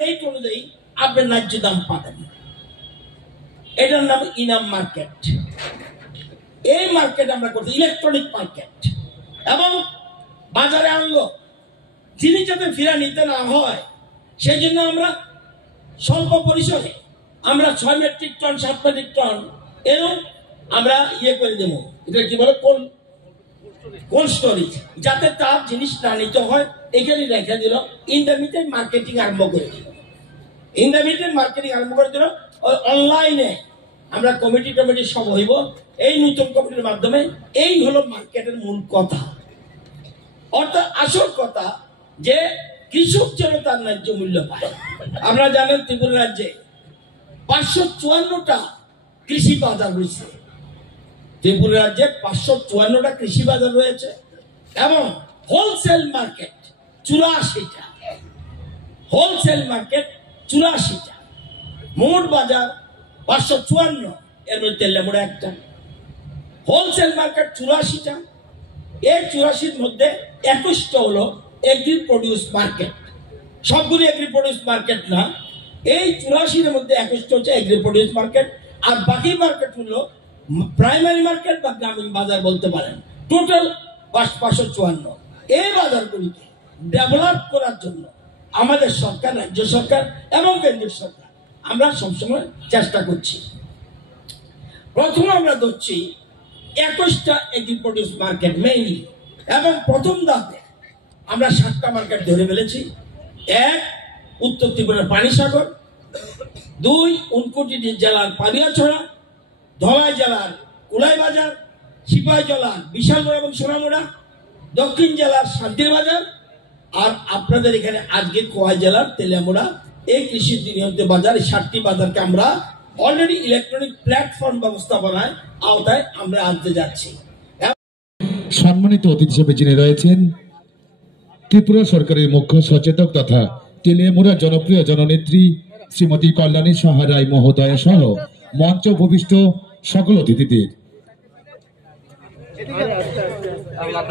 Rate অনুযায়ী আপনি ন্যায্য দাম পাবেন। এটার নাম ইনাম মার্কেট। এই মার্কেট আমরা করছি ইলেকট্রনিক মার্কেট, এবং বাজারে আনলো জিনিস যাতে ফিরা নিতে না হয় সেই জন্য আমরা স্বল্প পরিসরে আমরা 6 মেট্রিক টন 7 মেট্রিক টন এরকম আমরা করে দেবো। এটা কি বলে কোল্ড স্টোরেজ, যাতে তার জিনিস না নিতে হয় এখানে রেখে দিল। ইন্টারমিডিয়েট মার্কেটিং আরম্ভ করে দিল। অনলাইনে আমরা কমিটি সব হইব। এই নতুন কমিটির মাধ্যমে এই হলো মার্কেটের মূল কথা। অর্থাৎ আসল কথা যে কৃষক যেন তার ন্যায্য মূল্য পায়। আপনারা জানেন ত্রিপুরা রাজ্যে 554টা কৃষি বাজার রয়েছে। ত্রিপুরা রাজ্যে 554টা কৃষি বাজার রয়েছে এবং হোলসেল মার্কেট 84টা। হোলসেল মার্কেট 84টা, মোট বাজার 554, এর মধ্যে তেলেমুড়া একটা। হোলসেল মার্কেট 84টা, এই 84-র মধ্যে 21টা হলো এগ্রি প্রডিউস মার্কেট। সবগুলি এগ্রি প্রডিউস মার্কেট না, এই 84-এর মধ্যে 21টা হচ্ছে এগ্রি প্রডিউস মার্কেট, আর বাকি মার্কেট হলো প্রাইমারি মার্কেট বা গ্রামীণ বাজার বলতে পারেন। টোটাল 554। এই বাজারগুলিকে ডেভেলপ করার জন্য আমাদের সরকার, রাজ্য সরকার এবং কেন্দ্রীয় সরকার আমরা সবসময় চেষ্টা করছি। প্রথমে আমরা ধরছি 21টা এগ্রি প্রডিউস মার্কেট মেইনলি, এবং প্রথম ধাপে আমরা 7টা মার্কেট ধরে ফেলেছি। 1 উত্তর ত্রিপুরার পানিসাগর, 2 ঊনকোটি জেলার পানিয়াছড়া, ধলাই জেলার কুলাই বাজার, সিপাহী জেলার বিশালগড় এবং সোনামুড়া, দক্ষিণ জেলার শান্তির বাজার, আর আপনাদের এখানে আজকে খোয়াই জেলার তেলিয়ামুড়া। এই কৃষি নিয়ন্ত্রিত বাজার, 7টি বাজারকে আমরা অলরেডি ইলেকট্রনিক প্ল্যাটফর্ম ব্যবস্থাপনায় আওতায় আমরা আনতে যাচ্ছি। সম্মানিত অতিথি হিসেবে যিনি রয়েছেন ত্রিপুরা সরকারের মুখ্য সচেতক তথা তেলিয়ামুড়া জনপ্রিয় জননেত্রী শ্রীমতী কল্যাণী সাহা রায় মহোদয়া সহ মঞ্চ উপবিষ্ট সকল অতিথিদের,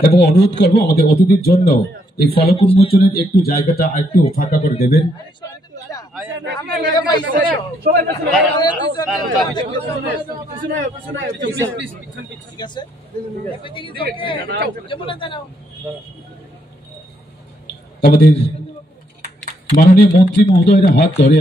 এবং অনুরোধ করবো আমাদের অতিথির জন্য এই ফলক উন্মোচনের একটু জায়গাটা একটু ফাঁকা করে দেবেন। আমাদের মাননীয় মন্ত্রী মহোদয়ের হাত ধরে